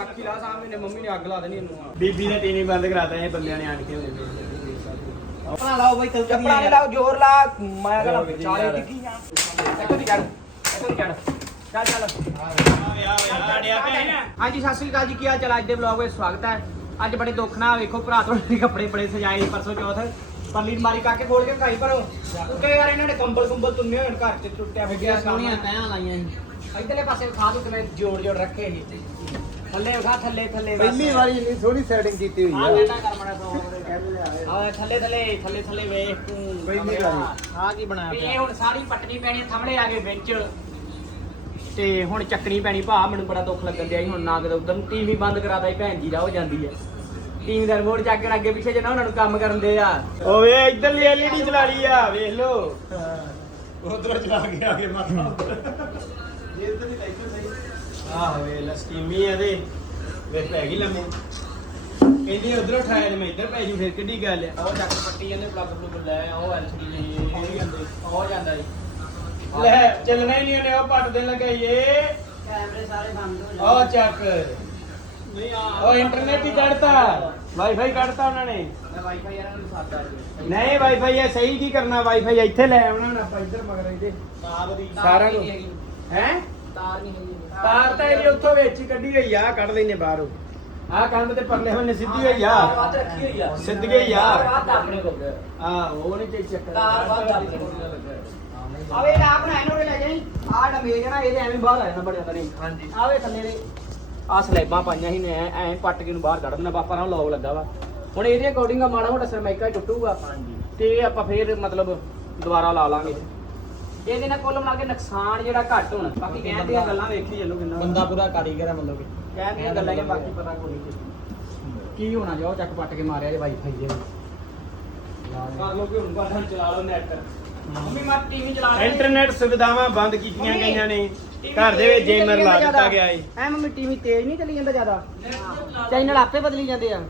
ਰਾਖੀ ਲਾ ਸਾਹਮਣੇ ਨੇ ਮੰਮੀ ਨੇ ਅੱਗ ਲਾ ਦੇਣੀ ਇਹਨੂੰ ਬੀਬੀ ਨੇ ਟੀਵੀ ਬੰਦ ਕਰਾਤਾ ਇਹ ਬੰਦਿਆਂ ਨੇ ਆਣ ਕੇ ਆਪਣਾ ਲਾਓ ਬਈ ਤਲਕਾ ਚੱਪਲਾਂ ਨੇ ਲਾਓ ਜ਼ੋਰ ਲਾ। ਮੈਂ ਕਹਿੰਦਾ ਵਿਚਾਲੇ। ਡਿੱਗੀ ਜਾ ਇੱਥੋਂ ਦੀ ਚੜ ਇੱਥੋਂ ਦੀ ਚੜ ਚੱਲ ਚੱਲ। ਹਾਂਜੀ ਸਤਿ ਸ੍ਰੀ ਅਕਾਲ ਜੀ ਕੀ ਹਾਲ ਚਾਲ? ਅੱਜ ਦੇ ਵਲੌਗ ਵਿੱਚ ਸਵਾਗਤ ਹੈ। ਅੱਜ ਬੜੇ ਦੁੱਖ ਨਾਲ ਵੇਖੋ ਭਰਾ ਤੋਂ ਕੱਪੜੇ ਬੜੇ ਸਜਾਏ ਪਰਸੋਂ ਚੌਥ। ਪਰਲੀ ਮਾਰੀ ਕਾਕੇ ਖੋਲ ਕੇ ਖਾਈ ਭਰੋ। ਕਿਉਂਕਿ ਯਾਰ ਇਹਨਾਂ ਨੇ ਕੰਬਲ ਕੁੰਬਲ ਤੁੰਨੇ ਹੋਣ ਘਰ ਚ ਟੁੱਟਿਆ ਫਿੱਟਿਆ ਸੋਹਣੀਆਂ ਤੈਆਂ ਲਾਈਆਂ ਸੀ। ਇਧਰਲੇ ਪਾਸੇ ਖਾ ਤੂੰ ਕਿਵੇਂ ਜੋੜ ਜੋੜ ਰੱਖੇ ਸੀ। ਥੱਲੇ ਵਿਖਾ ਥੱਲੇ ਥੱਲੇ ਬਸ। ਪਹਿਲੀ ਵਾਰੀ ਇੰਨੀ ਸੋਹਣੀ ਸੈਟਿੰਗ ਕੀਤੀ ਹੋਈ ਆ ਆ। ਕਹਿੰਦਾ ਕਰ ਮੜਾ ਸੋ ਆ ਥੱਲੇ ਥੱਲੇ ਥੱਲੇ ਥੱਲੇ ਵੇਖ ਤੂੰ ਪਹਿਲੀ ਵਾਰੀ। ਆਹ ਕੀ ਬਣਾਇਆ ਤੇ ਇਹ ਪਿਆ ਹੁਣ ਸਾਰੀ ਪਟਣੀ ਪੈਣੀ ਥਮੜੇ ਆ ਗਏ ਵਿੱਚ। ਤੇ ਹੁਣ ਚੱਕਣੀ ਪੈਣੀ ਭਾ ਮੈਨੂੰ ਬੜਾ ਦੁੱਖ ਲੱਗਣ ਦਿਆ ਹੁਣ ਨਾ ਕਿਤੇ ਉਧਰ ਨੂੰ ਟੀਵੀ ਬੰਦ ਕਰਾਦਾ ਹੀ ਭੈਣ ਜੀ ਦਾ ਹੋ ਜਾਂਦੀ ਹੈ ਟੀਵੀ ਦਾ ਰਿਮੋਟ ਚੱਕ ਕੇ ਅੱਗੇ ਪਿੱਛੇ ਜਨਾ ਉਹਨਾਂ ਨੂੰ ਕੰਮ ਕਰਨ ਦੇ ਆ। ਓ ਵੇ ਇੱਧਰਲੀ ਐਲਈਡੀ ਚਲਾ ਲਈ ਆ ਵੇਖ ਲੋ ਉਧਰ ਚਲਾ ਕੇ ਆ ਕੇ ਮਾਥਾ ਜੇ ਇੱਧਰ ਦੀ ਲਾਈਟ ਸਹੀ ਆਹ ਵੇ ਲਸਟੀਮੀ ਆ ਦੇ ਵੇ ਪੈ ਗਈ ਲੰਮੇ। ਕਹਿੰਦੀ ਉਧਰ ਉਠਾਇਆ ਤੇ ਮੈਂ ਇੱਧਰ ਪੈ ਜੂ ਫਿਰ ਕਿੱਡੀ ਗੱਲ ਆ। ਉਹ ਚੱਕ ਪੱਟੀ ਜਾਂਦੇ ਪਲੱਗ ਪਲੁੱਗ ਲੈ ਉਹ ਐਲਸੀਡੀ ਲਈ ਉਹ ਵੀ ਜਾਂਦੇ। ਹੋ ਜਾਂਦਾ ਜੀ। ਲੈ ਚੱਲਣਾ ਹੀ ਨਹੀਂ ਉਹਨੇ ਉਹ ਪੱਟ ਦੇ ਲਗਾਈਏ ਕੈਮਰੇ ਸਾਰੇ ਬੰਦ ਹੋ ਉਹ ਚੱਕ। ਨਹੀਂ ਆ ਉਹ ਇੰਟਰਨੈਟ ਹੀ ਕੱਢਤਾ। ਵਾਈਫਾਈ ਕੱਢਤਾ ਉਹਨਾਂ ਨੇ। ਮੈਂ ਵਾਈਫਾਈ ਇਹਨਾਂ ਨੂੰ ਸਾਦਾ ਨਹੀਂ ਵਾਈਫਾਈ ਇਹ ਸਹੀ ਕੀ ਕਰਨਾ? ਵਾਈਫਾਈ ਇੱਥੇ ਲੈ ਆਉਣਾ ਹੁਣ ਆਪਾਂ ਇੱਧਰ ਮਗਰ ਇਹਦੇ। ਸਾਰਾ ਕੁਝ ਹੈ? ਤਾਰ ਨਹੀਂ ਹੈਗੀ ਤਾਰ ਤਾਂ ਇਹ ਉੱਥੋਂ ਵਿੱਚ ਹੀ ਕੱਢੀ ਹੋਈ ਆ ਕੱਢ ਲੈਨੇ ਬਾਹਰੋਂ। ਆਹ ਕੰਨ ਤੇ ਪਰਲੇ ਹੋਣੇ ਸਿੱਧੀ ਹੋਈ ਆ। ਬਾਤ ਰੱਖੀ ਹੋਈ ਆ। ਸਿੱਧ ਗਈ ਆ। ਬਾਤ ਆਪਣੇ ਕੋਲ। ਆ ਉਹ ਨਹੀਂ ਤੇ ਚੱਕਰ। ਤਾਰ ਬਾਤ ਆਪਣੇ ਕੋਲ। ਆਵੇ ਨਾ ਬਣਾਏ ਨੋੜੇ ਲੈ ਜਾਈ ਆ ਡਮੇਜ ਨਾ ਇਹਦੇ ਐਵੇਂ ਬਾਹਰ ਆ ਜਾਣਾ ਬੜਿਆ ਤਰੀ ਹਾਂਜੀ। ਆਵੇ ਥੱਲੇ ਦੇ। ਆ ਸਲੈਬਾਂ ਪਾਈਆਂ ਸੀ ਨੇ ਐ ਐਂ ਪੱਟ ਕੇ ਨੂੰ ਬਾਹਰ ਕੱਢ ਦੇਣਾ ਪਾਪਾ ਨਾਲ ਲੋਕ ਲੱਗਾ ਵਾ। ਹੁਣ ਇਹਦੇ ਅਕੋਰਡਿੰਗ ਆ ਮਾੜਾ ਮੋਟਾ ਸਰਮਾਈਕਾ ਹੀ ਟੁੱਟੂਗਾ। ਹਾਂਜੀ। ਤੇ ਆਪਾਂ ਫੇਰ ਮਤਲਬ ਦੁਬਾਰਾ ਲਾ ਲਾਂਗੇ। ਇਹਦੇ ਨਾਲ ਕੁੱਲ ਮਿਲਾ ਕੇ ਨੁਕਸਾਨ ਜਿਹੜਾ ਘੱਟ ਹੋਣਾ ਬਾਕੀ ਕਹਿਣ ਦੀਆਂ ਗੱਲਾਂ ਵੇਖੀ ਚੱਲੋ ਕਿੰਨਾ ਬੰਦਾ ਪੂਰਾ ਕਾਰੀਗਰ ਹੈ ਮਤਲਬ ਕਿ। ਕਹਿਣ ਦੀਆਂ ਗੱਲਾਂ ਹੀ ਬਾਕੀ ਪਤਾ ਕੋਈ ਨਹੀਂ। ਕੀ ਹੋਣਾ ਜੋ ਚੱਕ ਪੱਟ ਕੇ ਮਾਰਿਆ ਜੇ ਵਾਈਫਾਈ ਜੇ ਕਰ ਲੋ ਕਿ ਹੁਣ ਬਾਹਰ ਚਲਾ ਲਓ ਨੈਟ। ਮੰਮੀ ਮੈਂ ਟੀਵੀ ਚਲਾ ਰਹੀ ਇੰਟਰਨੈਟ ਸੁਵਿਧਾਵਾਂ ਬੰਦ ਕੀਤੀਆਂ ਗਈਆਂ ਨੇ। ਘਰ ਦੇ ਵਿੱਚ ਜੇਮਰ ਲਾ ਦਿੱਤਾ ਗਿਆ ਏ। ਐ ਮੰਮੀ ਟੀਵੀ ਤੇਜ਼ ਨਹੀਂ ਚੱਲੀ ਜਾਂਦਾ ਜ਼ਿਆਦਾ। ਚੈਨਲ ਆਪੇ ਬਦਲੀ ਜਾਂਦੇ ਆ।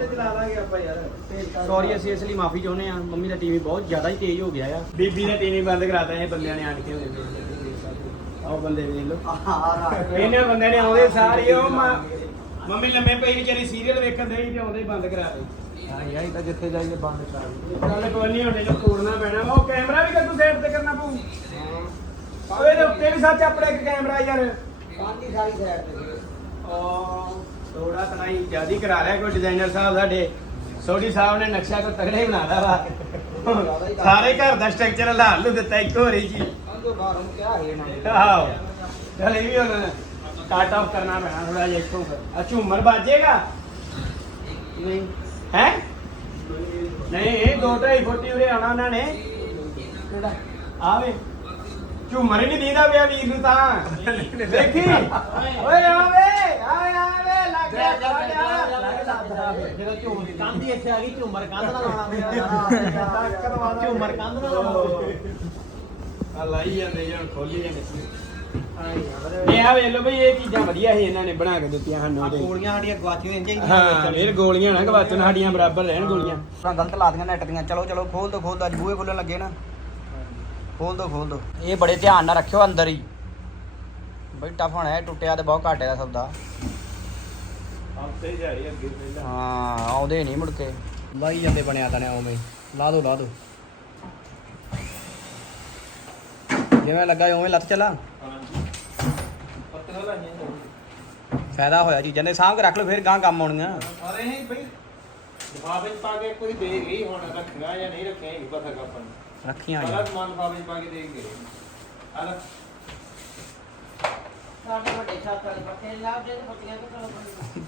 ਨੈਟ ਚਲਾ ਲਾਂਗੇ ਆਪਾਂ ਯਾਰ। ਸੌਰੀ ਅਸੀਂ ਇਸ ਲਈ ਮਾਫੀ ਚਾਹੁੰਦੇ ਆ ਮੰਮੀ ਦਾ ਟੀਵੀ ਬਹੁਤ ਜ਼ਿਆਦਾ ਹੀ ਤੇਜ਼ ਹੋ ਗਿਆ ਆ। ਬੀਬੀ ਨੇ ਟੀਵੀ ਬੰਦ ਕਰਾਤਾ ਇਹ ਬੰਦਿਆਂ ਨੇ ਆਣ ਕੇ। ਆਓ ਬੰਦੇ ਵੇਖ ਲਓ। ਇਹਨਾਂ ਬੰਦਿਆਂ ਨੇ ਆਉਂਦੇ ਸਾਰੇ ਉਹ ਮੰਮੀ ਲੰਮੇ ਪਈ ਵਿਚਾਰੀ ਸੀਰੀਅਲ ਵੇਖਣ ਦੇ ਤੇ ਆਉਂਦੇ ਹੀ ਬੰਦ ਕਰਾ ਦੇ ਹਾਂ ਯਾਰ ਇਹ ਤਾਂ ਜਿੱਥੇ ਜਾਈਏ ਬੰਦ ਕਰ ਚੱਲ ਕੋਈ ਨਹੀਂ ਹੁੰਦੇ ਜੋ ਤੋੜਨਾ ਪੈਣਾ। ਉਹ ਕੈਮਰਾ ਵੀ ਕੱਦੂ ਸਾਈਡ ਤੇ ਕਰਨਾ ਪਊ? ਤੇ ਉੱਤੇ ਵੀ ਸੱਚ ਆਪਣੇ ਇੱਕ ਕੈਮਰਾ ਯਾਰ। ਬਾਕੀ ਸਾਰੀ ਸਾਈਡ ਤੇ। ਉਹ ਥੋੜਾ ਤਨਾਈ ਜਿਆਦੀ ਕਰਾ ਰਿਹਾ ਕੋਈ ਡਿਜ਼ਾਈਨਰ ਸਾਹਿਬ ਸਾਡੇ ਸੋਢੀ ਸਾਹਿਬ ਨੇ ਨਕਸ਼ਾ ਕੋ ਤਗੜੇ ਬਣਾਦਾ ਵਾ। ਸਾਰੇ ਘਰ ਦਾ ਸਟਰਕਚਰ ਲਾ ਲੂ ਦਿੱਤਾ ਇੱਕ ਹੋਰੀ ਜੀ ਅੰਦੋ ਬਾਹਰੋਂ ਕਿਆ ਹੈ ਨਾ ਆਹੋ ਚਲ ਇਹ ਵੀ ਹੁਣ ਕੱਟ ਆਫ ਕਰਨਾ ਪੈਣਾ ਥੋੜਾ ਜਿਹਾ ਇੱਥੋਂ ਆ ਝੂਮਰ ਬਾਜੇਗਾ ਨਹੀਂ ਹੈ? ਨਹੀਂ ਇਹ ਦੋ ਢਾਈ ਫੁੱਟੀ ਉਰੇ ਆਉਣਾ ਉਹਨਾਂ ਨੇ। ਕਿਹੜਾ? ਆਵੇ ਝੂਮਰ ਹੀ ਨਹੀਂ ਦੀਦਾ ਪਿਆ ਵੀਰ ਨੂੰ ਤਾਂ। ਦੇਖੀ? ਓਏ ਆਵੇ ਜਦੋਂ ਝੂਮ ਕੰਧ ਹੀ ਇੱਥੇ ਆ ਗਈ ਝੂਮਰ ਕੰਧ ਨਾਲ ਲਾਉਣਾ ਝੂਮਰ ਕੰਧ ਨਾਲ ਲਾਉਣਾ ਆ ਲਾਈ ਜਾਂਦੇ ਜਣ ਖੋਲੀ ਜਾਂਦੇ ਇਹ ਆ ਵੇਖ ਲਓ ਬਈ ਇਹ ਚੀਜ਼ਾਂ ਵਧੀਆ ਸੀ ਇਹਨਾਂ ਨੇ ਬਣਾ ਕੇ ਦਿੱਤੀਆਂ ਸਾਨੂੰ ਤੇ ਗੋਲੀਆਂ ਸਾਡੀਆਂ ਗਵਾਚੀਆਂ ਨਹੀਂ ਹਾਂ ਫਿਰ ਗੋਲੀਆਂ ਨਾ ਗਵਾਚਣ ਸਾਡੀਆਂ ਬਰਾਬਰ ਰਹਿਣ ਗੋਲੀਆਂ ਤਾਂ ਗਲਤ ਲਾ ਦੀਆਂ ਨੈਟ ਦੀਆਂ ਚਲੋ ਚਲੋ ਖੋਲ ਦੋ ਖੋਲ ਦੋ ਅੱਜ ਬੂਹੇ ਖੋਲਣ ਲੱਗੇ ਨਾ ਖੋਲ ਦੋ ਖੋਲ ਦੋ ਇਹ ਬੜੇ ਧਿਆਨ ਨਾਲ ਰੱਖਿਓ ਅੰਦਰ ਹੀ। ਬਈ ਟਫ ਹੋਣਾ ਹੈ ਟੁੱਟਿਆ ਤੇ ਬਹੁਤ ਘਾਟੇ ਦਾ। ਸੌਦਾ ਆਪੇ ਜਾਰੀ ਅੱਗੇ ਪਹਿਲਾਂ। ਹਾਂ ਆਉਂਦੇ ਨਹੀਂ ਮੁੜ ਕੇ। ਲਾਈ ਜਾਂਦੇ ਬਣਿਆ ਤਾਂ ਨੇ ਉਵੇਂ। ਲਾ ਦੋ ਲਾ ਦੋ। ਜਿਵੇਂ ਲੱਗਾ ਉਵੇਂ ਲੱਤ ਚਲਾ। ਪੱਤਰ ਲਾਈਆਂ ਫਾਇਦਾ ਹੋਇਆ ਚੀਜ਼ਾਂ ਦੇ ਸਾਂਭ ਕੇ ਰੱਖ ਲਓ ਫਿਰ ਗਾਂ ਕੰਮ ਆਉਣੀਆਂ। ਸਾਰੇ ਹੀ ਬਈ ਲਿਫਾਫੇ 'ਚ ਪਾ ਕੇ ਕੋਈ ਦੇ ਗਈ ਹੁਣ ਰੱਖਣਾ ਜਾਂ ਨਹੀਂ ਰੱਖਿਆ ਇਹ ਪਤਾ ਆਪਾਂ ਨੂੰ ਰੱਖੀਆਂ ਸਾਰਾ ਜੀ ਸਮਾਨ ਲਿਫਾਫੇ 'ਚ ਪਾ ਕੇ ਦੇ ਗਏ। ਆ ਲੈ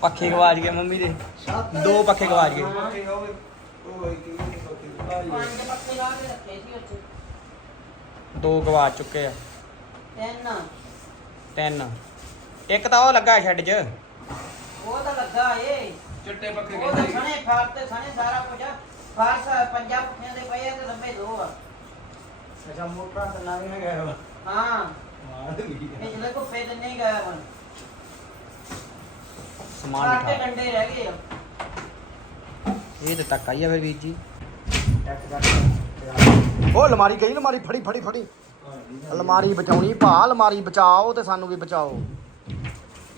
ਪੱਖੇ ਗਵਾਚ ਗਏ ਮੰਮੀ ਦੇ। ਦੋ ਪੱਖੇ ਗਵਾਚ ਗਏ। ਦੋ ਗਵਾਚ ਚੁੱਕੇ ਆ। ਤਿੰਨ। ਇੱਕ ਤਾਂ ਉਹ ਲੱਗਾ ਸ਼ੈੱਡ 'ਚ। ਉਹ ਤਾਂ ਲੱਗਾ ਏ ਚਿੱਟੇ ਪੱਖੇ ਉਹ ਤਾਂ ਸਣੇ ਫਾਰ ਤੇ ਸਣੇ ਸਾਰਾ ਕੁਝ ਆ। ਫਾਰਸ ਪੰਜਾਬ ਪੁੱਠਿਆਂ ਦੇ ਪਏ ਆ ਤੇ ਲੰਬੇ ਦੋ ਆ। ਅੱਛਾ ਮੋਟਰਾਂ ਤੇ ਨਾ ਵੀ ਹੈਗਾ ਹਾਂ। ਇਹ ਜਿਹੜੇ ਕੋ ਫੇਦ ਨਹੀਂ ਗਿਆ ਹੁਣ। ਸਮਾਨ ਕਾਟੇ ਮਿਠਾ ਡੰਡੇ ਰਹਿ ਗਏ ਆ। ਇਹ ਤੇ ਤੱਕ ਆਈ ਆ ਫਿਰ ਵੀਰ ਜੀ। ਉਹ ਅਲਮਾਰੀ ਗਈ ਅਲਮਾਰੀ ਫੜੀ ਫੜੀ ਫੜੀ। ਅਲਮਾਰੀ ਬਚਾਉਣੀ ਭਾ ਅਲਮਾਰੀ ਬਚਾਓ ਤੇ ਸਾਨੂੰ ਵੀ ਬਚਾਓ।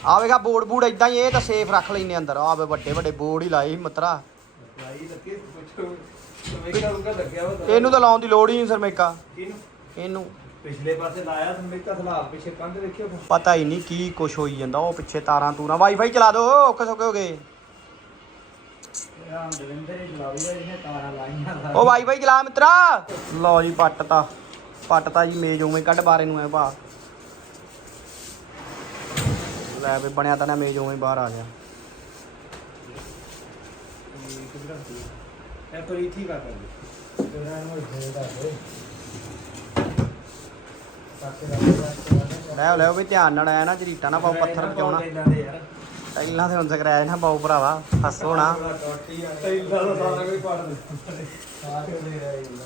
ਆ ਵੇਖਾ ਬੋਰਡ ਬੂਡ ਇਦਾਂ ਹੀ ਇਹ ਤਾਂ ਸੇਫ ਰੱਖ ਲੈਨੇ ਅੰਦਰ। ਆ ਵੇ ਵੱਡੇ ਵੱਡੇ ਬੋਰਡ ਹੀ ਲਾਏ ਮਿੱਤਰਾ। ਇਹਨੂੰ ਤਾਂ ਲਾਉਣ ਦੀ ਲੋੜ ਹੀ ਨਹੀਂ ਸਰਮੇਕਾ ਇਹਨੂੰ। ਪਿਛਲੇ ਪਾਸੇ ਲਾਇਆ ਸਮੇਕਾ ਸਲਾਬ ਪਿੱਛੇ ਕੰਧ ਦੇਖਿਓ ਪਤਾ ਹੀ ਨਹੀਂ ਕੀ ਕੁਛ ਹੋਈ ਜਾਂਦਾ ਉਹ ਪਿੱਛੇ ਤਾਰਾਂ ਤੂਰਾਂ। ਵਾਈਫਾਈ ਚਲਾ ਦੋ ਔਖੇ ਸੌਖੇ ਹੋ ਗਏ। ਉਹ ਵਾਈਫਾਈ ਚਲਾ ਮਿੱਤਰਾ। ਲਓ ਜੀ ਪੱਟਤਾ ਪੱਟਤਾ ਜੀ ਮੇਜ ਉਵੇਂ ਕੱਢ ਬਾਰੇ ਨੂੰ ਐ ਭਾ ਲੈ ਵੀ ਬਣਿਆ ਤਾਂ ਨਾ ਮੇਜ ਉਵੇਂ ਬਾਹਰ ਆ ਗਿਆ। ਇਹ ਪਰ ਇਥੀ ਕਰ ਕਰ ਤੇਰਾ ਨੂੰ ਫੇਰ ਦੇ ਲੈ ਲੈ ਵੀ ਧਿਆਨ ਨਾਲ ਆਇਆ ਨਾ ਝਰੀਟਾ ਨਾ ਪਾਓ, ਪੱਥਰ ਬਚਾਉਣਾ ਯਾਰ ਪਹਿਲਾਂ ਤੇ ਹੁਣ ਸਕਰੈਚ ਨਾ ਪਾਓ ਭਰਾਵਾ, ਹੱਸੋ ਨਾ।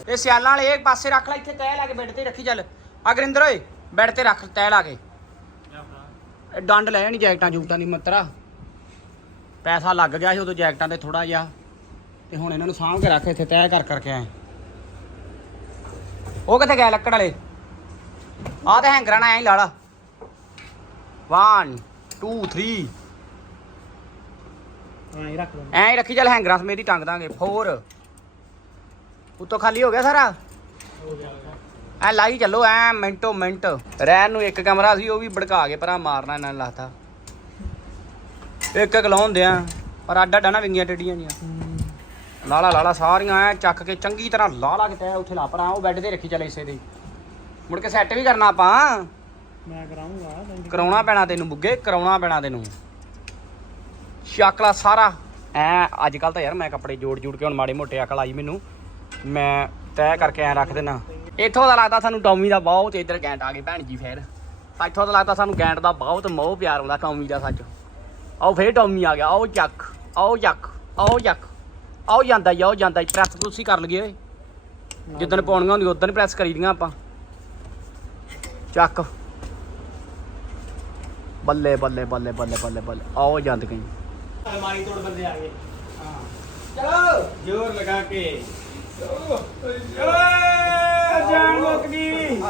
ਇਹ ਸਿਆਲਾਂ ਵਾਲੇ, ਇੱਕ ਪਾਸੇ ਰੱਖ ਲੈ, ਇੱਥੇ ਤੈ ਲਾ ਕੇ ਬੈੱਡ ਤੇ ਰੱਖੀ ਚੱਲ। ਅਗਰਿੰਦਰ ਗੁਰਿੰਦਰ ਓਏ, ਬੈੱਡ ਤੇ ਰੱਖ ਤੈ ਲਾ ਕੇ। ਇਹ ਡੰਡ ਲੈ ਨਹੀਂ ਜੈਕਟਾਂ ਜੂਕਟਾਂ ਦੀ, ਮੱਤਰਾ। ਪੈਸਾ ਲੱਗ ਗਿਆ ਸੀ ਉਦੋਂ ਜੈਕਟਾਂ ਤੇ ਥੋੜਾ ਜਿਹਾ, ਤੇ ਹੁਣ ਇਹਨਾਂ ਨੂੰ ਸਾਂਭ ਕੇ ਰੱਖ, ਇੱਥੇ ਤੈਅ ਕਰ ਕਰਕੇ ਆਏ। ਉਹ ਕਿੱਥੇ ਗਏ ਲੱਕੜ ਵਾਲੇ? ਆਹ ਤੇ ਹੈਂਗਰਾਂ ਨਾਲ ਐਂ ਲਾ ਲਾ। 1 2 3 ਹਾਂ ਇਹ ਰੱਖ ਲਓ ਐਂ ਹੀ ਰੱਖੀ ਚੱਲ ਹੈਂਗਰਾਂ ਸਮੇਤ ਹੀ ਟੰਗ ਦਾਂਗੇ 4 ਉੱਤੋਂ ਖਾਲੀ ਹੋ ਗਿਆ ਸਾਰਾ? ਐ ਲਾਈ ਚੱਲੋ ਐ ਮਿੰਟੋ ਮਿੰਟ। ਰਹਿਣ ਨੂੰ ਇੱਕ ਕਮਰਾ ਸੀ ਉਹ ਵੀ ਭੜਕਾ ਕੇ ਭਰਾ ਮਾਰਨਾ ਇਹਨਾਂ ਨੇ ਲਾਤਾ। ਇੱਕ ਇੱਕ ਲਾਉਂਦੇ ਆ ਪਰ ਅੱਡ ਅੱਡ ਆ ਨਾ ਵਿੰਗੀਆਂ ਟੇਡੀਆਂ ਜੀਆਂ ਲਾਲਾ ਲਾਲਾ ਸਾਰੀਆਂ ਐ ਚੱਕ ਕੇ ਚੰਗੀ ਤਰ੍ਹਾਂ ਲਾ ਲਾ ਕੇ ਤੈ ਉੱਥੇ ਲਾ ਪਰਾਂ ਉਹ ਬੈੱਡ ਤੇ ਰੱਖੀ ਚੱਲ ਇਸੇ ਦੇ ਮੁੜ ਕੇ ਸੈੱਟ ਵੀ ਕਰਨਾ ਆਪਾਂ। ਮੈਂ ਕਰਾਉਂਗਾ ਕਰਾਉਣਾ ਪੈਣਾ ਤੈਨੂੰ ਬੁੱਗੇ ਕਰਾਉਣਾ ਪੈਣਾ ਤੈਨੂੰ। ਸ਼ਕਲਾ ਸਾਰਾ। ਐ ਅੱਜ ਕੱਲ ਤਾਂ ਯਾਰ ਮੈਂ ਕੱਪੜੇ ਜੋੜ ਜੋੜ ਕੇ ਹੁਣ ਮਾੜੇ ਮੋਟੇ ਅਕਲ ਆਈ ਮੈਨੂੰ। ਮੈਂ ਤੈਅ ਕਰਕੇ ਐ ਰੱਖ ਦੇਣਾ ਇੱਥੋਂ ਦਾ ਲੱਗਦਾ ਸਾਨੂੰ ਟੌਮੀ ਦਾ ਬਹੁਤ ਇੱਧਰ ਗੈਂਟ ਆ ਗਈ ਭੈਣ ਜੀ ਫੇਰ। ਇੱਥੋਂ ਦਾ ਲੱਗਦਾ ਸਾਨੂੰ ਗੈਂਟ ਦਾ ਬਹੁਤ ਮੋਹ ਪਿਆਰ ਆਉਂਦਾ ਟੌਮੀ ਦਾ ਸੱਚ। ਆਓ ਫੇਰ ਟੌਮੀ ਆ ਗਿਆ। ਆਓ ਚੱਕ ਆਓ ਚੱਕ ਆਓ ਚੱਕ। ਆਓ ਜਾਂਦਾ ਹੀ ਆਓ ਜਾਂਦਾ ਹੀ ਪ੍ਰੈਸ ਪ੍ਰੂਸ ਹੀ ਕਰ ਲਈਏ। ਓਏ ਜਿੱਦਣ ਪਾਉਣੀਆਂ ਹੁੰਦੀਆਂ ਉਦੋਂ ਪ੍ਰੈਸ ਕਰੀ ਦੀਆਂ ਆਪਾਂ। ਚੱਕ। ਬੱਲੇ ਬੱਲੇ ਬੱਲੇ ਬੱਲੇ ਬੱਲੇ ਬੱਲੇ। ਆਓ ਜੰਦ ਗਈ ਅਲਮਾਰੀ ਤੋੜ ਬੰਦੇ ਆ ਗਏ। ਚਲੋ। ਜ਼ੋਰ ਲਗਾ ਕੇ। ਜਾਨ ਮੁੱਕ ਗਈ।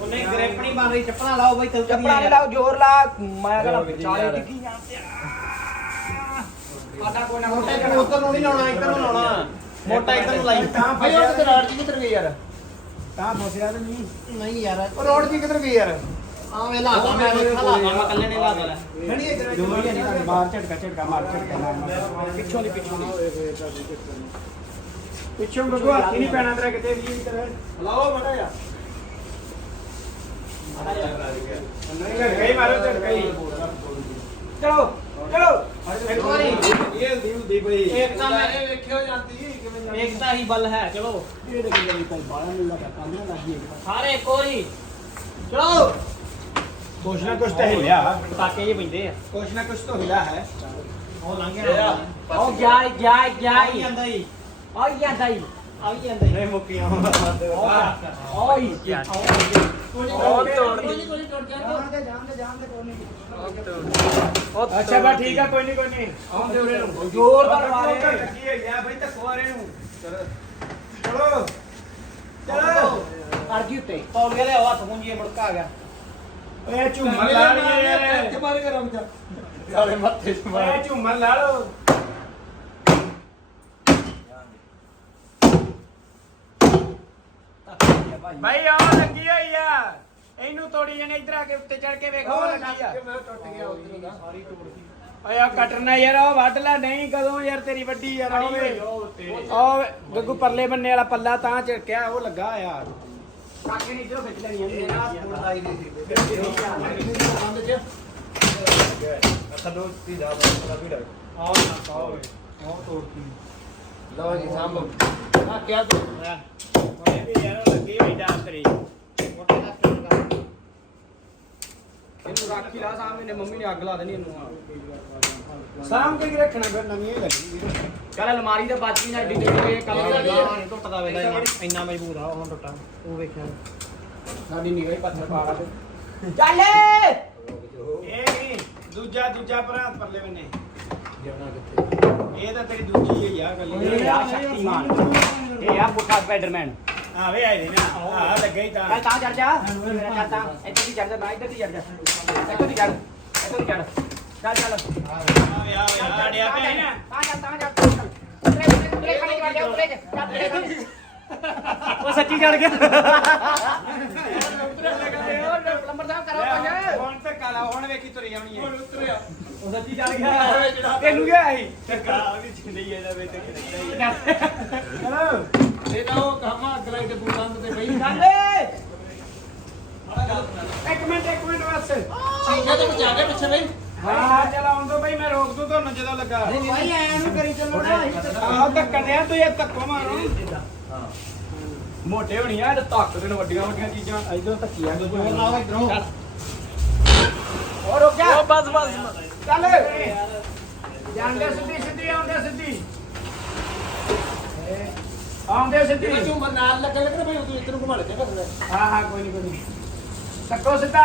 ਉਹਨੇ ਗ੍ਰਿਪ ਨਹੀਂ ਬਣ ਰਹੀ ਚੱਪਲਾਂ ਲਾਓ ਬਈ ਤਲਕ ਚੱਪਲਾਂ ਲਾਓ ਜ਼ੋਰ ਲਾ। ਮੈਂ ਕਹਿੰਦਾ ਵਿਚਾਲੇ ਡਿੱਗੀ ਜਾਂਦੇ ਸਾਡਾ ਕੋਈ ਨਾ ਮੋਟਾ ਇੱਕ ਉਧਰ ਨੂੰ ਨਹੀਂ ਲਾਉਣਾ ਇੱਧਰ ਨੂੰ ਲਾਉਣਾ। ਮੋਟਾ ਇੱਧਰ ਨੂੰ ਲਾਈ। ਤਾਂ ਭਾਈ ਉਹ ਕਿਤੇ ਰੋਡ ਜੀ ਕਿੱਧਰ ਗਈ ਯਾਰ? ਤਾਂ ਫਸਿਆ ਤੇ ਨਹੀਂ। ਨਹੀਂ ਯਾਰ। ਉਹ ਰੋਡ ਜੀ ਕਿੱਧਰ ਗਈ ਯਾਰ? ਆ ਵੇ ਲਾ ਮੈਂ ਵੇਖਾ ਲਾ ਮੈਂ ਕੱਲੇ ਨੇ ਲਾ ਦੇਣਾ। ਨਹੀਂ ਇੱਧਰ ਜੋਰ ਹੀ ਨਹੀਂ ਬਾਹਰ ਝਟਕਾ ਝਟਕਾ ਮਾਰ ਝਟਕਾ ਮਾਰ ਪਿੱਛੋਂ ਦੀ ਪਿੱਛੋਂ ਦੀ। ਪਿੱਛੋਂ ਗੱਗੂ ਹੱਥੀ ਨਹੀਂ ਪੈਣਾ ਤੇਰਾ ਕਿਤੇ ਵੀ ਇੱਧਰ। ਹਲਾਓ ਮੜਾ ਯਾ ਨਹੀਂ ਹੀ ਮਾਰੋ ਝਟਕਾ ਹੀ। ਚਲੋ ਚਲੋ। ਇੱਕ ਵਾਰੀ ਇਹ ਹਲਦੀ ਹੁਲਦੀ ਪਈ ਇੱਕ ਤਾਂ ਮੈਂ ਵੇਖਿਓ ਜਾਂਦੀ ਤਾਂ ਹੀ ਬਲ ਹੈ ਚਲੋ। ਇਹ ਦੇਖ ਲਈ ਕੋਈ ਬਾਹਰ ਨਹੀਂ ਲੱਗਾ ਕੰਮ ਨਾ ਲੱਗੀ ਸਾਰੇ ਕੋਈ ਚਲੋ। ਕੁਛ ਨਾ ਕੁਛ ਤਾਂ ਹਿਲਿਆ। ਪਟਾਕੇ ਜਿਹੇ ਪੈਂਦੇ ਆ। ਕੁਛ ਨਾ ਕੁਛ ਤਾਂ ਹਿਲਿਆ ਹੈ। ਉਹ ਲੰਘ ਗਿਆ। ਆਓ ਜਾਈ ਜਾਈ ਆਈ ਜਾਈ ਜਾਂਦਾ ਹੀ ਆਈ ਜਾਂਦਾ ਹੀ ਆਈ ਜਾਂਦਾ ਹੀ। ਨਹੀਂ ਮੁੱਕੀਆਂ ਆਈ ਉਹ ਤੋੜਦੀ ਅੱਛਾ ਬਾ ਠੀਕ ਆ ਕੋਈ ਨਹੀਂ ਕੋਈ ਨਹੀਂ। ਆਉਂਦੇ ਉਰੇ ਨੂੰ। ਜ਼ੋਰ ਦਾ ਮਾਰੇ। ਕੀ ਹੈ ਗਿਆ ਬਈ ਤੱਕਵਾਰੇ ਨੂੰ। ਚਲੋ। ਚਲੋ। ਅਰਜੀ ਉੱਤੇ। ਤੌਲੀਏ ਲਿਆਓ ਹੱਥ ਪੁੰਜੀਏ ਮੁੜਕਾ ਆ ਗਿਆ। ਓਏ ਝੂਮਰ ਲਾ ਲਈਏ। ਮਾਰ ਕੇ ਰਮ ਜਾ ਸਾਲੇ ਮੱਥੇ ਓਏ ਝੂਮਰ ਲਾ ਲਓ। ਭਾਈ ਆ ਲੱਗੀ ਹੋਈ ਆ। ਇਹਨੂੰ ਤੋੜੀ ਜਣੇ ਇੱਧਰ ਆ ਕੇ ਉੱਤੇ ਚੜ ਕੇ ਵੇਖੋ ਲੱਗੀ ਆ। ਮੈਂ ਟੁੱਟ ਗਿਆ ਉਧਰ ਦਾ। ਸਾਰੀ ਤੋੜਦੀ ਓਏ ਆ ਕੱਟਣਾ ਯਾਰ ਉਹ ਵੱਢ ਲੈ ਨਹੀਂ ਕਦੋਂ ਯਾਰ ਤੇਰੀ ਵੱਡੀ ਯਾਰ ਓਏ ਓਏ ਗੱਗੂ ਪਰਲੇ ਬੰਨੇ ਵਾਲਾ ਪੱਲਾ ਤਾਂ ਝਿੜਕਿਆ ਉਹ ਲੱਗਾ ਆ ਕਾਕੇ ਨੇ ਇਧਰੋਂ ਖਿੱਚ ਲੈਣੀ ਇਹਦਾ ਤੋੜਾਈ ਦੀ ਸੀ ਬੰਦ ਚ ਕਦੋਂ ਤੀ ਦਾ ਬੜਾ ਵੀ ਲੱਗ ਆਹ ਨਾ ਆਹ ਆਹ ਤੋੜਦੀ ਲਓ ਜੀ ਸਾਹਮਣੇ ਆ ਕਿਆ ਤੂੰ ਓਏ ਵੀ ਯਾਰ ਉਹ ਲੱਗੀ ਹੋਈ ਡਾਸ ਤੇਰੀ ਮੋਟਾ ਦਾ ਟੁੱਟ ਹੀ ਲਾ ਸਾਹਮਣੇ ਮੰਮੀ ਨੇ ਅੱਗ ਲਾ ਦੇਣੀ ਇਹਨੂੰ ਸਾਹਮ ਕੇ ਕੀ ਰੱਖਣਾ ਫਿਰ ਨਵੀਂ ਹੀ ਲੱਗੀ ਕੱਲ ਅਲਮਾਰੀ ਤੇ ਬਾਜੀ ਨਾ ਏਡੀ ਏਡੀ ਕੱਲ ਟੁੱਟਦਾ ਵੇਲਾ ਇੰਨਾ ਮਜਬੂਰ ਆ ਹੁਣ ਟੁੱਟਾ। ਉਹ ਵੇਖਿਆ ਸਾਡੀ ਨਿਗਾਹ ਹੀ ਪੱਥਰ ਪਾ ਲਾ ਤੇ ਚੱਲ ਇਹ ਨਹੀਂ ਦੂਜਾ ਦੂਜਾ ਭਰਾ ਪਰਲੇ ਬੰਨੇ। ਜਾਣਾ ਕਿੱਥੇ? ਇਹ ਤਾਂ ਤੇਰੀ ਦੂਜੀ ਹੀ ਆ ਗੱਲ ਇਹ ਆ ਸ਼ਕਤੀਮਾਨ। ਇਹ ਆ ਪੁੱਠਾ ਸਪਾਈਡਰਮੈਨ। ਆ ਵੇ ਆਏ ਨੇ ਆ ਲੱਗਾ ਤਾਂ। ਤਾਂ ਚੜ ਜਾ। ਇੱਧਰ ਦੀ ਚੜ ਜਾ ਨਾ ਇੱਧਰ ਦੀ ਚੜ ਜਾ। ਇੱਧਰ ਦੀ ਚੜ ਇੱਧਰ ਦੀ ਚੜ ਚੱਲ ਚੱਲ ਆ ਵੇ ਆ ਵੇ ਆ ਡਿਆ ਪਿਆ ਸੀ ਨਾ ਤਾਂ ਚੱਲ ਤਾਂ ਚੱਲ ਚੱਲ ਉਤਰੇ ਉਤਰੇ ਉਤਰੇ ਖੜੇ ਕਰ ਜਾ ਉਤਰੇ ਚੱਲ ਉਤਰੇ ਖੜੇ। ਉਹ ਸੱਚੀ ਚੜ ਗਿਆ ਪਲੰਬਰ ਸਾਹਿਬ ਕਰੋ ਪੰਜ ਹੁਣ ਤੇ ਕਾਲਾ ਹੁਣ ਵੇਖੀ ਤੁਰੀ ਆਉਣੀ ਹੈ ਹੁਣ ਉਤਰਿਆ ਉਹ ਸੱਚੀ ਚੜ ਗਿਆ ਤੈਨੂੰ ਗਿਆ ਸੀ ਟੱਕਾ ਵੀ ਚਿੰਦੀ ਇਹਦਾ ਵੇ ਤੇ ਚਲੋ ਇਹ ਤਾਂ ਉਹ ਕੰਮ ਅੱਗ ਲਾਈ ਤੇ ਬੂੰਦਾਂ ਤੇ ਬਈ ਚੱਲ ਇੱਕ ਮਿੰਟ ਇੱਕ ਮਿੰਟ ਬਸ। ਸਿੰਘਾਂ ਤੇ ਬਚਾ ਕੇ ਪਿੱਛੇ ਬਈ। ਹਾਂ ਚਲ ਆਉਣ ਦੋ ਬਈ ਮੈਂ ਰੋਕ ਦੂੰ ਤੁਹਾਨੂੰ ਜਦੋਂ ਲੱਗਾ। ਭਾਈ ਐਂ ਨੂੰ ਕਰੀ ਚੱਲੋ ਨਾ ਆਹ ਧੱਕਾ ਦਿਆ ਤੂੰ ਇਹ ਧੱਕੋ ਮਾਰੋ। ਮੋਟੇ ਹੋਣੀ ਆ ਤੇ ਧੱਕ ਦੇਣ ਵੱਡੀਆਂ ਵੱਡੀਆਂ ਚੀਜ਼ਾਂ ਇਧਰੋਂ ਧੱਕੀਆਂ ਦੋ ਹੋਰ ਲਾਓ ਇਧਰੋਂ। ਹੋਰ ਰੁਕ ਜਾ। ਬਸ ਬਸ ਚੱਲ। ਜਾਂਦੇ ਸਿੱਧੀ ਸਿੱਧੀ ਆਉਂਦੇ ਸਿੱਧੀ। ਆਉਂਦੇ ਸਿੱਧੀ। ਝੂਮਰ ਨਾਲ ਲੱਗਾ ਲੱਗਣਾ ਬਈ ਤੂੰ ਇੱਧਰ ਨੂੰ ਘੁਮਾ ਲੈ ਫਿਰ ਹਾਂ ਹਾਂ ਕੋਈ ਨਹੀਂ ਕੋਈ ਨਹੀਂ ਧੱਕੋ ਸਿੱਧਾ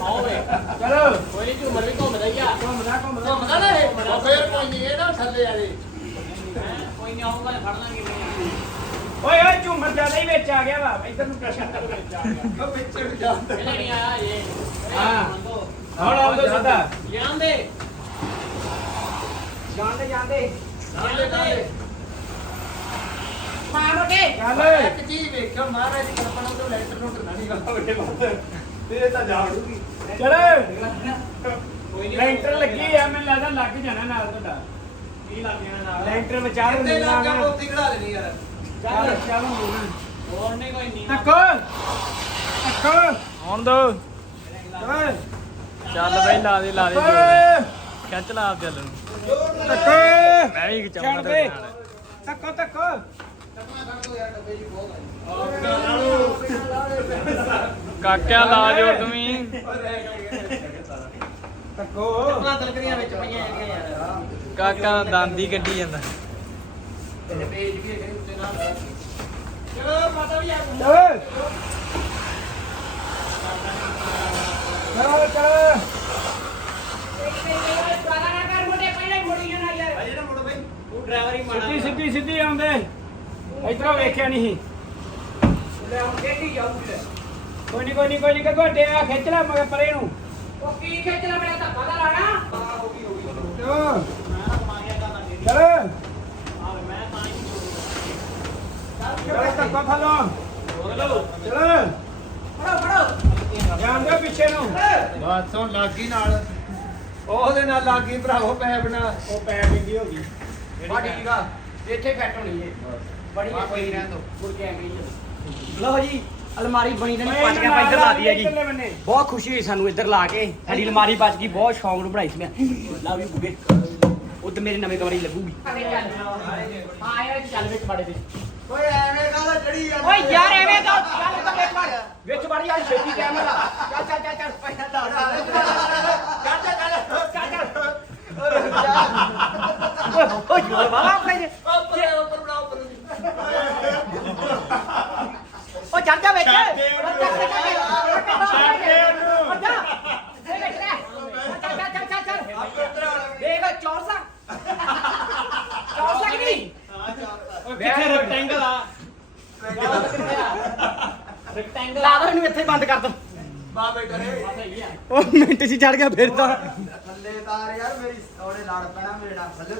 ਆਓ ਵੇ ਚਲੋ ਕੋਈ ਨਹੀਂ ਝੂਮਰ ਵੀ ਘੁੰਮਦਾ ਹੀ ਆ ਘੁੰਮਦਾ ਘੁੰਮਦਾ ਘੁੰਮਦਾ ਨਾ ਇਹ ਉਹ ਫੇਰ ਕੋਈ ਨਹੀਂ ਇਹ ਨਾ ਥੱਲੇ ਆਵੇ ਕੋਈ ਨਹੀਂ ਆਊਗਾ ਫੜ ਲਾਂਗੇ ਓਏ ਓਏ ਝੂਮਰ ਜ਼ਿਆਦਾ ਹੀ ਵਿੱਚ ਆ ਗਿਆ ਵਾ ਇਧਰ ਨੂੰ ਪ੍ਰਸ਼ਨ ਕਰੋ ਵਿੱਚ ਆ ਗਿਆ ਉਹ ਪਿੱਛੇ ਨੂੰ ਜਾਂਦਾ ਨਹੀਂ ਆਇਆ ਇਹ ਹਾਂ ਹੁਣ ਆਉਂਦੇ ਸਿੱਧਾ ਜਾਂਦੇ ਜਾਂਦੇ ਜਾਂਦੇ ਜਾਂਦੇ ਮਾਰ ਚੱਲ ਇੱਕ ਚੀਜ਼ ਵੇਖਿਓ ਮਹਾਰਾਜ ਦੀ ਕਿਰਪਾ ਨਾਲ ਤੋਂ ਲੈਟਰ ਨੂੰ ਕਰਨਾ ਨਹੀਂ ਗਾ ਵੱਡੇ ਬਾਤ ਤੇ ਤਾਂ ਜਾੜੂਗੀ ਚਲ। ਕੋਈ ਨਹੀਂ। ਲੈਂਟਰ ਲੱਗੀ ਆ ਮੈਨੂੰ ਲੱਗਦਾ ਲੱਗ ਜਾਣਾ ਨਾਲ ਤੁਹਾਡਾ। ਕੀ ਲੱਗ ਜਾਣਾ ਨਾਲ? ਲੈਂਟਰ ਵਿਚਾਰ ਤੇ ਲੱਗ ਗਿਆ ਮੋਤੀ ਕਢਾ ਦੇਣੀ ਯਾਰ। ਚੱਲ ਚੱਲ ਹੋਰ ਨਹੀਂ ਕੋਈ ਨਹੀਂ। ਤੱਕੋ ਤੱਕੋ ਹੁਣ ਦੋ। ਚੱਲ। ਚੱਲ ਬਈ ਲਾ ਦੇ ਲਾ ਦੇ ਖਿੱਚ ਲਾ ਆਪ ਚੱਲ ਨੂੰ। ਤੱਕੋ ਮੈਂ ਵੀ ਖਿਚਾਉਣਾ ਤੇਰੇ ਨਾਲ। ਤੱਕੋ ਤੱਕੋ ਕਾਕਿਆ ਲਾ ਜੋੜ ਤੂੰ ਵੀ ਤੱਕੋ ਆਪਣਾ ਤਲਕਰੀਆਂ ਵਿੱਚ ਪਈਆਂ ਹੈਗੀਆਂ ਯਾਰ ਕਾਕਾ ਦੰਦੀ ਕੱਢੀ ਜਾਂਦਾ। ਤੇ ਪੇਜ ਵੀ ਹੈਗੇ ਉੱਤੇ ਨਾਲ ਚਲੋ ਮਾਤਾ ਵੀ ਆ ਗਈ ਚੱਲ ਚੱਲ ਚੱਲ ਅਜੇ ਨਾ ਮੁੜ ਬਈ ਉਹ ਡਰਾਈਵਰ ਹੀ ਮਾੜਾ ਸਿੱਧੀ ਸਿੱਧੀ ਸਿੱਧੀ ਆਉਂਦੇ। ਇਧਰੋਂ ਵੇਖਿਆ ਨਹੀਂ ਸੀ। ਲੈ ਹੁਣ ਕਿਹੜੀ ਜਾਊਗੀ ਲੈ। ਕੋਈ ਨਹੀਂ ਕੋਈ ਨਹੀਂ ਕੋਈ ਨਹੀਂ ਕਗੋ ਡਿਆ ਖਿੱਚ ਲੈ ਮਗਰ ਪਰੇ ਨੂੰ। ਉਹ ਕੀ ਖਿੱਚ ਲੈ ਮੇਰਾ ਧੱਕਾ ਦਾ ਲਾਣਾ। ਚਲੋ। ਚਲ ਆ ਮੈਂ ਤਾਂ ਹੀ ਚਲ ਤੱਕੋ ਥੱਲੋਂ। ਬੋਲੋ ਚਲ। ਫੜੋ ਫੜੋ। ਜਾਂਦੇ ਪਿੱਛੇ ਨੂੰ। ਬਾਤ ਸੁਣ ਲੱਗੀ ਨਾਲ। ਉਹਦੇ ਨਾਲ ਲੱਗੀ ਭਰਾਵੋ ਪੈ ਬਣਾ ਉਹ ਪੈ ਡਿੱਗੀ ਹੋ ਗਈ। ਬਾ ਠੀਕ ਆ ਇੱਥੇ ਫਿੱਟ ਹੋਣੀ ਹੈ। ਬੜੀ ਹਾਂ, ਕੋਈ ਰਹਿਣ ਦਿਓ। ਮੁੜ ਕੇ ਆ ਗਈ ਲਓ ਜੀ ਅਲਮਾਰੀ ਬਣੀ ਤੇ ਓਏ, ਪੱਟ ਗਿਆ ਇੱਧਰ ਲਾ ਦੀ ਹੈ ਜੀ। ਇੱਧਰਲੇ ਬੰਨੇ। ਬਹੁਤ ਖੁਸ਼ੀ ਹੋਈ ਸਾਨੂੰ ਇੱਧਰ ਲਾ ਕੇ। ਸਾਡੀ ਅਲਮਾਰੀ ਬਚ ਗਈ ਬਹੁਤ ਸ਼ੌਂਕ ਨੂੰ ਬਣਾਈ ਸੀ ਮੈਂ। ਲਵ ਯੂ ਬੁਗੇ ਉਦ ਮੇਰੇ ਨਵੇਂ ਕਮਰੇ ਲੱਗੂਗੀ। ਹਾਂ ਯਾਰ ਚੱਲ ਵਿੱਚ ਬੜੇ ਦੇ। ਓਏ ਐਵੇਂ ਕਾਹਦਾ ਚੜੀ ਜਾਂਦਾ ਓਏ ਯਾਰ ਐਵੇਂ ਤਾਂ ਚੱਲ ਤਾਂ ਵਿੱਚ ਵੜ। ਵਿੱਚ ਵੜ ਯਾਰ ਛੇਤੀ ਕੈਮਰਾ ਚੱਲ ਚੱਲ ਚੱਲ ਚੱਲ। ਪਹਿਲਾਂ ਲਾ ਚੱਲ ਚੱਲ ਚੱਲ ਚੱਲ ਚੱਲ ਓ ਯਾਰ ਬਾਬਾ ਆਪਣੇ ਉੱਪਰ ਉੱਪਰ ਬਣਾ ਉੱਪਰ ਓ ਚੱਲ ਜਾ ਵਿੱਚ ਛੱਡ ਦੇ ਉਹਨੂੰ। ਚੱਲ ਚੱਲ ਚੱਲ ਛੱਡ ਦੇ ਉਹਨੂੰ। ਓ ਜਾ ਇਹ ਵਿੱਚ ਲੈ ਚੱਲ ਚੱਲ ਚੱਲ ਚੱਲ ਚੱਲ ਦੇਖ ਚੌਰਸਾ ਚੌਰਸਾ ਕਿ ਨਹੀਂ ਕਿੱਥੇ ਰੈਕਟੈਂਗਲ ਆ ਰੈਕਟੈਂਗਲ ਲਾ ਦੋ ਇਹਨੂੰ ਇੱਥੇ ਬੰਦ ਕਰ ਦੋ ਬਾ ਬੈਠਾ ਰੇ 'ਚ ਚੜ ਗਿਆ ਫਿਰ ਤਾਂ। ਥੱਲੇ ਤਾਰ ਯਾਰ ਮੇਰੀ ਉਹਨੇ ਲੜ ਪੈਣਾ ਮੇਰੇ ਨਾਲ ਥੱਲੇ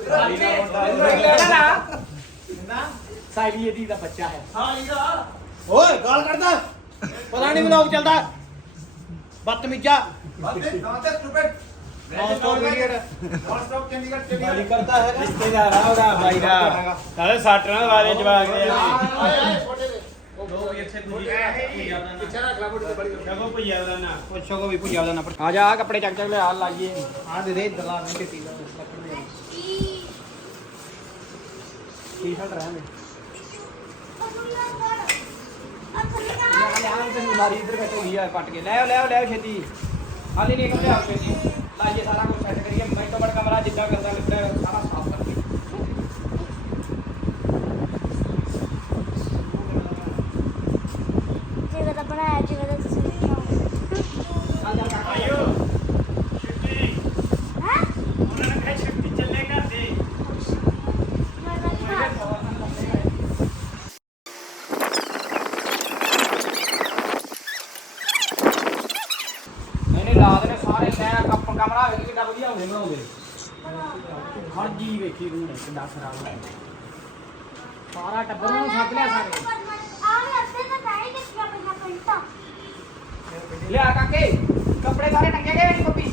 ਸਾਈਲੀ ਇਹਦੀ ਦਾ ਬੱਚਾ ਹੈ। ਹਾਂ ਲੀਗਾ ਓਏ ਗਾਲ ਕੱਢਦਾ। ਪਤਾ ਨਹੀਂ ਬਲੌਗ ਚੱਲਦਾ। ਬਦਤਮੀਜ਼ਾ। ਸਟੂਪਿਡ ਕਰਦਾ ਹੈ ਰਿਸ਼ਤੇਦਾਰ ਆ ਉਹਦਾ ਬਾਈ ਦਾ। ਨਾਲੇ ਵਾਲੇ ਦੇ। ਪਿੱਛੇ ਕੋ ਵੀ ਆ ਜਾ ਕੱਪੜੇ ਚੱਕ ਚੱਕ ਆ ਦੇ ਦੇ ਦਲਾ ਨਹੀਂ ਤੇ ਮਾਰੀ ਇੱਧਰ ਕੱਟ ਗਈ ਆ ਪੱਟ ਕੇ। ਲੈ ਲੈ ਲੈ ਛੇਤੀ। ਹਾਲੇ ਨਹੀਂ ਲਾਈਏ ਸਾਰਾ ਕੁਝ ਸੈੱਟ ਕਰੀਏ। ਮੈਂ ਤੋਂ ਬੜ ਕਮਰਾ ਜਿੱਦਾਂ ਕਰਦਾ ਲੱਗਦਾ ਸਾਰਾ ਸਾਫ਼ ਕਰਕੇ ਜਿਵੇਂ ਦਾ ਬਣਾਇਆ ਜਿਵੇਂ ਦਾ ਤੁਸੀਂ ਆ ਜਾ ਆਇਓ ਹਾਲਾਤ ਨੇ ਸਾਰੇ ਤੈ ਕੱਪ ਕਮਰਾ ਵੇਖ ਕਿੱਡਾ ਵਧੀਆ ਹੋਵੇ ਬਣਾਉਂਦੇ ਹਰ ਜੀ ਵੇਖੀ ਤੂੰ ਕਿੱਡਾ ਖਰਾਬ ਹੈ ਸਾਰਾ ਟੱਬਰ ਨੂੰ ਸੱਦ ਲਿਆ ਸਾਰੇ। ਲਿਆ ਕਾਕੇ ਕੱਪੜੇ ਸਾਰੇ ਟੰਗੇ ਗਏ ਨਹੀਂ ਪੱਪੀ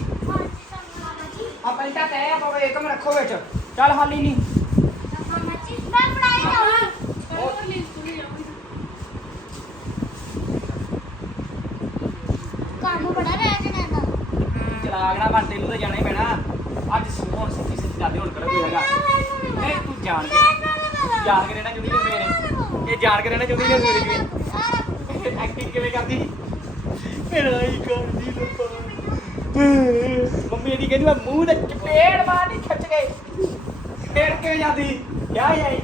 ਆ ਪੈਂਟਾ ਤੈ ਆ ਪਵੇ ਇੱਕ ਮੈਂ ਰੱਖੋ ਵਿੱਚ। ਚੱਲ ਹਾਲੀ ਨਹੀਂ। ਕੰਮ ਬੜਾ ਰਹਿ ਜਾਣਾ ਦਾ ਚਲਾਗਣਾ ਤੈਨੂੰ ਤਾਂ ਜਾਣਾ ਹੀ ਪੈਣਾ। ਅੱਜ ਹੁਣ ਸੱਚੀ ਸੱਚੀ ਦੱਸਦੇ ਹੁਣ ਕਿਹੜਾ ਕੋਈ ਹੈਗਾ। ਨਹੀਂ ਤੂੰ ਜਾਣ ਕੇ ਜਾਣ ਕੇ ਰਹਿਣਾ ਜੁੜੀ ਨੇ ਮੇਰੇ। ਇਹ ਜਾਣ ਕੇ ਰਹਿਣਾ ਜੁੜੀ ਨੇ ਮੇਰੇ ਕਿਵੇਂ ਐਕਟਿੰਗ ਕਿਵੇਂ ਕਰਦੀ? ਮੇਰਾ ਹੀ ਕਰਦੀ ਲੱਪਾ ਮੰਮੀ ਇਹਦੀ ਕਹਿੰਦੀ ਮੈਂ ਮੂੰਹ ਤੇ ਚਪੇੜ ਮਾਰਨੀ ਖਿੱਚ ਕੇ। ਫੇਰ ਕੇ ਜਾਂਦੀ? ਕਿਆ ਆਈ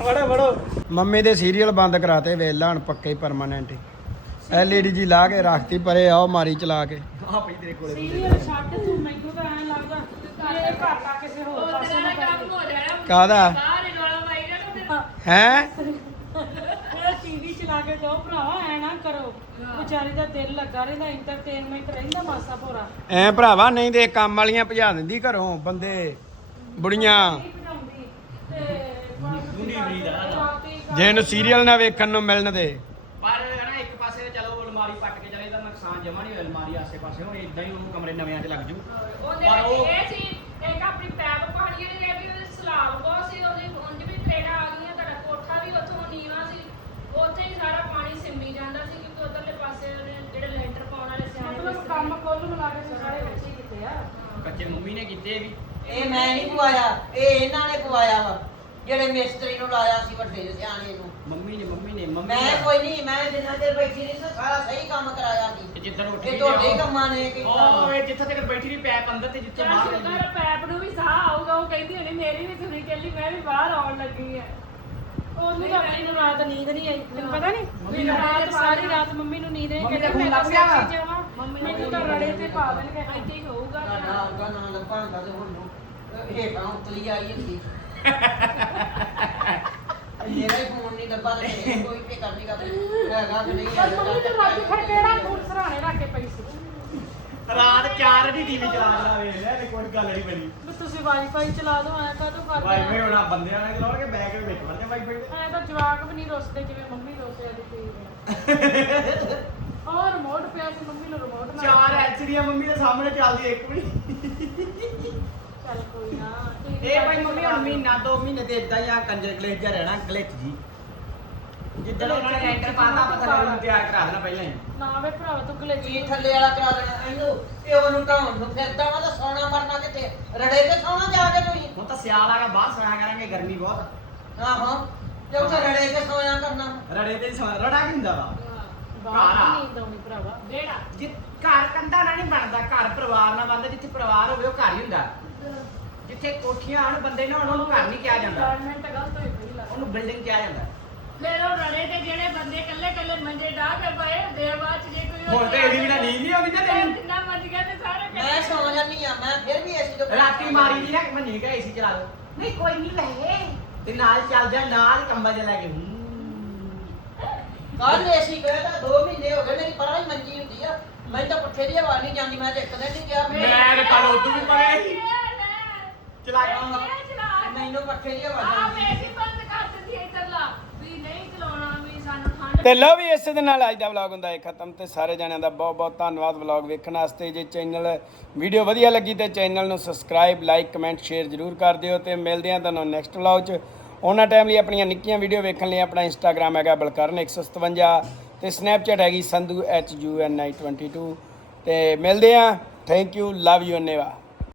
ਵੜੋ ਵੜੋ ਮੰਮੀ ਦੇ ਸੀਰੀਅਲ ਬੰਦ ਕਰਾਤੇ ਵੇਲਾ ਹਣ ਪੱਕੇ ਪਰਮਾਨੈਂਟ ਐਲਈਡੀ ਜੀ ਲਾ ਕੇ ਰੱਖਤੀ ਪਰੇ ਆਓ ਮਾਰੀ ਚਲਾ ਕੇ। ਆ ਪਈ ਤੇਰੇ ਕੋਲੇ। ਸੀਰੀਅਲ ਛੱਡ ਤੂੰ ਮੈਨੂੰ ਤਾਂ ਐਂ ਲੱਗਦਾ ਇਹ ਘਾਟਾ ਕਿਸੇ ਹੋਰ ਪਾਸੇ ਨਾ ਕਰੀ ਕਾਹਦਾ? ਹੈ ਇਹ ਟੀਵੀ ਚਲਾ ਕੇ ਜਾਓ ਭਰਾਵਾ ਐ ਨਾ ਕਰੋ। ਵਿਚਾਰੀ ਦਾ ਦਿਲ ਲੱਗਾ ਰਹਿੰਦਾ ਐਂਟਰਟੇਨਮੈਂਟ ਰਹਿੰਦਾ ਮਾਸਾ ਭੋਰਾ। ਐ ਭਰਾਵਾ ਨਹੀਂ ਤੇ ਕੰਮ ਵਾਲੀਆਂ ਭਜਾ ਦਿੰਦੀ ਘਰੋਂ ਬੰਦੇ ਬੁੜੀਆਂ। ਨਹੀਂ ਬਣਾਉਂਦੀ ਤੇ ਰਾਤੀ ਜੇ ਇਹਨੂੰ ਸੀਰੀਅਲ ਨਾ ਵੇਖਣ ਨੂੰ ਮਿਲਣ ਦੇ। ਪਰ ਹਨਾ ਇੱਕ ਪਾਸੇ ਚਲੋ ਅਲਮਾਰੀ ਪੱਟ ਕੇ ਚਲੇ ਤਾਂ ਨੁਕਸਾਨ ਜਮਾ ਨਹੀਂ ਹੋਇਆ ਅਲਮਾਰੀ ਇਦਾਂ ਹੀ ਉਹ ਕਮਰੇ ਨਵਿਆਂ 'ਚ ਲੱਗ ਜੂ। ਉਹਦੇ ਪਰ ਉਹ- ਵਿੱਚ ਇਹ ਸੀ ਇੱਕ ਆਪਣੀ ਪੈਪ ਪਾਣੀ ਨੇ ਜਿਹੜੀ ਉਹਦੇ ਸਲਾਬ ਬਹੁਤ ਸੀ ਉਹਦੇ ਉਂਝ ਵੀ ਟ੍ਰੇਡਾਂ ਆ ਗਈਆਂ ਤੁਹਾਡਾ ਕੋਠਾ ਵੀ ਉੱਥੋਂ ਨੀਵਾ ਸੀ। ਉੱਥੇ ਹੀ ਸਾਰਾ ਪਾਣੀ ਸਿੰਮੀ ਜਾਂਦਾ ਸੀ ਕਿਉਂਕਿ ਉਧਰਲੇ ਪਾਸੇ ਉਹਦੇ ਜਿਹੜੇ ਲੈਂਟਰ ਪਾਉਣ ਵਾਲੇ ਸਿਆਣੇ ਮਤਲਬ ਕੰਮ ਕੋਲ ਮਿਲਾ ਕੇ ਸਾਰੇ ਬੱਚੇ ਕਿਤੇ ਆ। ਕੱਚੇ ਮੰਮੀ ਨੇ ਕੀਤੇ ਵੀ। ਇਹ ਮੈਂ ਨਹੀਂ ਪਵਾਇਆ ਇਹ ਇਹਨਾਂ ਨੇ ਪਵਾਇਆ ਵਾ। ਜਿਹੜੇ ਮਿਸਤਰੀ ਨੂੰ ਲਾਇਆ ਸੀ ਵੱਡੇ ਸਿਆਣੇ ਨੂੰ। ਮੰਮੀ ਨੇ ਮੰਮੀ ਨੇ ਮੰਮੀ ਮੈਂ ਨੇ- ਕੋਈ ਨਹੀਂ ਮੈਂ ਜਿੰਨਾ ਚਿਰ ਬੈਠੀ ਰਹੀ ਸੀ ਸਾਰਾ ਸਹੀ ਕੰਮ ਕਰਾਇਆ ਤੇ ਸੀ ਜਿੱਦਣ ਉੱਠ ਇਹ ਤੁਹਾਡੇ ਹੀ ਕੰਮਾਂ ਨੇ ਕੀਤਾ। ਉਹ ਵਾ। ਇਹ ਜਿੱਥੇ ਤੱਕ ਬੈਠੀ ਰਹੀ ਪੈਪ ਅੰਦਰ ਤੇ ਜਿੱਥੇ ਚੱਲ ਬਾਹਰ ਸ਼ੁਕਰ ਲੱਗੀ ਹੈ ਪੈਪ ਨੂੰ ਵੀ ਸਾਹ ਆਊਗਾ ਉਹ ਕਹਿੰਦੀ ਹੋਣੀ ਮੇਰੀ ਵੀ ਸੁਣੀ ਚੱਲੀ ਮੈਂ ਵੀ ਬਾਹਰ ਆਉਣ ਲੱਗੀ ਆ। ਉਹਨੂੰ ਤਾਂ ਆਪਣੀ ਨੂੰ ਰਾਤ ਨੀਂਦ ਨਹੀਂ ਆਈ ਤੈਨੂੰ ਪਤਾ ਨਹੀਂ। ਮੰਮੀ ਨੂੰ ਰਾਤ ਸਾਰੀ। ਰਾਤ ਮੰਮੀ ਨੂੰ ਨੀਂਦ ਨਹੀਂ ਮੰਮੀ ਦਾ ਕਹਿੰਦੀ ਖੂਨ ਮੈਂ ਲੱਗ ਗਿਆ ਵਾ। ਸੱਚੀ ਜਾਵਾਂ ਮੰਮੀ ਨੂੰ ਮੈਨੂੰ ਤਾਂ ਰੜੇ ਤੇ ਪਾ ਦੇਣਗੇ। ਇੱਥੇ ਹੀ ਹੋਊਗਾ। ਤੁਹਾਡਾ ਆਊਗਾ ਨਾ ਲੱਭਾ ਹੁੰਦਾ ਤੇ ਹੁਣ ਨੂੰ ਹੇਠਾਂ ਉਤਲੀ ਆਈ ਹੁੰਦੀ। ਮੇਰਾ ਹੀ ਫੋਨ ਨਹੀਂ ਲੱਭਾ ਤੇ ਇਹ ਕੋਈ ਪੇ ਕਰਨੀ ਕਰ ਹੈਗਾ ਕਿ ਨਹੀਂ ਪਰ ਮੰਮੀ ਤੇ ਰਾਤੀ ਫਿਰ ਕਿਹੜਾ ਫੋਨ ਸਰਾਣੇ ਰੱਖ ਕੇ ਪਈ ਸੀ? ਰਾਤ 4 ਦੀ ਟੀਵੀ ਚਲਾ ਚਲਾ ਵੇਖ ਲਿਆ ਇਹ ਕੋਈ ਗੱਲ ਨਹੀਂ ਬਣੀ ਵੀ ਤੁਸੀਂ ਵਾਈਫਾਈ ਚਲਾ ਦੋ ਐ ਕਾਹਤੋਂ ਕਰਦੇ ਵਾਈਫਾਈ ਹੋਣਾ ਬੰਦਿਆਂ ਨੇ ਚਲਾਉਣਗੇ ਬੈਗ ਵਿੱਚ ਵੜ ਜਾ ਵਾਈਫਾਈ ਤੇ? ਐ ਤਾਂ ਜਵਾਕ ਵੀ ਨਹੀਂ ਰੁੱਸਦੇ ਜਿਵੇਂ ਮੰਮੀ ਰੁੱਸਦੇ ਦੀ ਟੀਵੀ ਔਰ ਰਿਮੋਟ ਪਿਆ ਸੀ ਮੰਮੀ ਨੂੰ ਰਿਮੋਟ ਨਾਲ ਚਾਰ ਐਲਸੀਡੀਆਂ ਮੰਮੀ ਦੇ ਸਾਹਮਣੇ ਚੱਲਦੀ ਇੱਕ ਵੀ। ਚੱਲ ਕੋਈ ਨਾ। ਇਹ ਭਾਈ ਮੰਮੀ ਹੁਣ। ਮਹੀਨਾ ਦੋ ਮਹੀਨੇ ਤੇ ਇਦਾਂ ਹੀ ਆ ਕੰਜਰ ਗਲੇਜ ਜਿਹਾ ਰਹਿਣਾ ਗਲਿਚ ਜੀ। ਜਿੱਦਣ ਉਹਨਾਂ ਨੇ ਲੈਂਟਰ ਪਾਤਾ ਪਤਾ ਰੂਮ ਤਿਆਰ ਕਰਾ ਦੇਣਾ ਪਹਿਲਾਂ ਹੀ। ਨਾ ਵੇ ਭਰਾਵਾ ਤੂੰ ਗਲੇ ਕੀ ਥੱਲੇ ਵਾਲਾ ਕਰਾ ਦੇਣਾ ਇਹਨੂੰ ਪਿਓ ਨੂੰ ਢਾਉਣ ਨੂੰ ਫਿਰਦਾ ਵਾ ਤਾਂ ਸੌਣਾ ਮਰਨਾ ਕਿੱਥੇ? ਰੜੇ ਤੇ ਸੌਣਾ ਜਾ ਕੇ ਤੁਸੀਂ। ਹੁਣ ਤਾਂ ਸਿਆਲ ਆ ਗਿਆ ਬਾਹਰ ਸੋਇਆ ਕਰਾਂਗੇ ਗਰਮੀ ਬਹੁਤ। ਆਹੋ ਤੇ ਉੱਥੇ ਰੜੇ ਤੇ ਸੌਣਾ ਕਰਨਾ। ਰੜੇ ਤੇ ਸੌ- ਰੜਾ ਕੀ ਹੁੰਦਾ ਵਾ? ਬਾਹਰ ਘਰ ਆ। ਨਹੀਂ ਨੀਂਦ ਆਉਣੀ ਭਰਾਵਾ ਬੇੜਾ ਜਿ ਘਰ ਕੰਧਾ ਨਾਲ ਨਹੀਂ ਬਣਦਾ ਘਰ ਪਰਿਵਾਰ ਨਾਲ ਬਣਦਾ ਜਿੱਥੇ ਪਰਿਵਾਰ ਹੋਵੇ ਉਹ ਘਰ ਹੀ ਹੁੰਦਾ। ਜਿੱਥੇ ਕੋਠੀਆਂ ਹਨ ਬੰਦੇ ਨੇ ਉਹਨੂੰ ਘਰ ਨਹੀਂ ਕਿਹਾ ਜਾਂਦਾ। ਗਵਰਨਮੈਂਟ ਗਲਤ ਹੋਈ ਪਈ ਲੱਗ ਉਹਨੂੰ ਬਿਲਡਿੰਗ ਕਿਹਾ ਜਾਂਦਾ। ਉਹ ਰੜੇ ਤੇ ਜਿਹੜੇ ਬੰਦੇ ਕੱਲੇ ਕੱਲੇ ਮੰਜੇ ਢਾ ਕੇ ਪਏ ਆ ਬਾਅਦ ਚ ਜੇ ਕੋਈ ਹੁਣ ਤੇ ਇਹਦੀ ਵੀ ਨਾ ਨੀਂਦ ਨਹੀਂ ਆਉਂਦੀ ਤੇ ਤੈਨੂੰ। ਜਿੰਨਾ ਮੱਜ ਗਿਆ ਤੇ ਸਾਰੇ ਮੈਂ ਸੌ ਜਾਂਦੀ ਆ ਮੈਂ ਫਿਰ ਵੀ ਐਸੀ ਤੋਂ ਰਾਤੀ ਮਾਰੀ ਦੀ ਨਾ ਕਿ ਮੰਨੀ ਗਿਆ ਏਸੀ ਚਲਾ ਦੋ ਨਹੀਂ ਕੋਈ ਨਹੀਂ ਲੈ ਤੇ ਨਾਲ ਚੱਲ ਜਾ ਨਾਲ ਕੰਬਲ ਜਿਹਾ ਲੈ ਕੇ। ਹੂੰ। ਕੱਲ ਐਸੀ ਗਏ ਤਾਂ 2 ਮਹੀਨੇ ਹੋ ਗਏ ਮੇਰੀ ਪਰਾਂ ਹੀ ਮੰਜੀ ਹੁੰਦੀ ਆ। ਮੈਂ ਤਾਂ ਪੁੱਠੇ ਦੀ ਹਵਾ ਨਹੀਂ ਜਾਂਦੀ ਮੈਂ ਤੇ ਇੱਕ ਦਿਨ ਨਹੀਂ ਗਿਆ। ਮੈਂ ਤੇ ਕੱਲ ਉਦੋਂ ਵੀ ਪਰੇ ਸੀ। ਚਲਾ ਮੈਨੂੰ ਪੱਠੇ ਦੀ ਹਵਾ ਆ ਜਾਂਦੀ ਵੇਸੀ ਬੰਦ ਕਰ ਦਿੰਦੀ ਇੱਧਰਲਾ। ਵੀ ਨਹੀਂ ਚਲਾਉਣਾ ਵੀ ਸਾਨੂੰ ਠੰਡ ਤੇ ਲਓ ਵੀ ਇਸੇ ਦੇ ਨਾਲ ਅੱਜ ਦਾ ਵਲੌਗ ਹੁੰਦਾ ਹੈ ਖਤਮ। ਤੇ ਸਾਰੇ ਜਣਿਆਂ ਦਾ ਬਹੁਤ ਬਹੁਤ ਧੰਨਵਾਦ ਵਲੌਗ ਵੇਖਣ ਵਾਸਤੇ। ਜੇ ਚੈਨਲ ਵੀਡੀਓ ਵਧੀਆ ਲੱਗੀ ਤੇ ਚੈਨਲ ਨੂੰ ਸਬਸਕ੍ਰਾਈਬ ਲਾਈਕ ਕਮੈਂਟ ਸ਼ੇਅਰ ਜ਼ਰੂਰ ਕਰ ਦਿਓ ਤੇ ਮਿਲਦੇ ਹਾਂ ਤੁਹਾਨੂੰ ਨੈਕਸਟ ਵਲੌਗ 'ਚ। ਉਹਨਾਂ ਟਾਈਮ ਲਈ ਆਪਣੀਆਂ ਨਿੱਕੀਆਂ ਵੀਡੀਓ ਵੇਖਣ ਲਈ ਆਪਣਾ ਇੰਸਟਾਗ੍ਰam ਹੈਗਾ ਬਲਕਰਨ 157 ਤੇ ਸਨੈਪਚੈਟ ਹੈਗੀ Sandhu H U N I 22 ਤੇ ਮਿਲਦੇ ਹਾਂ। Thank you love you ਨੇਵਾ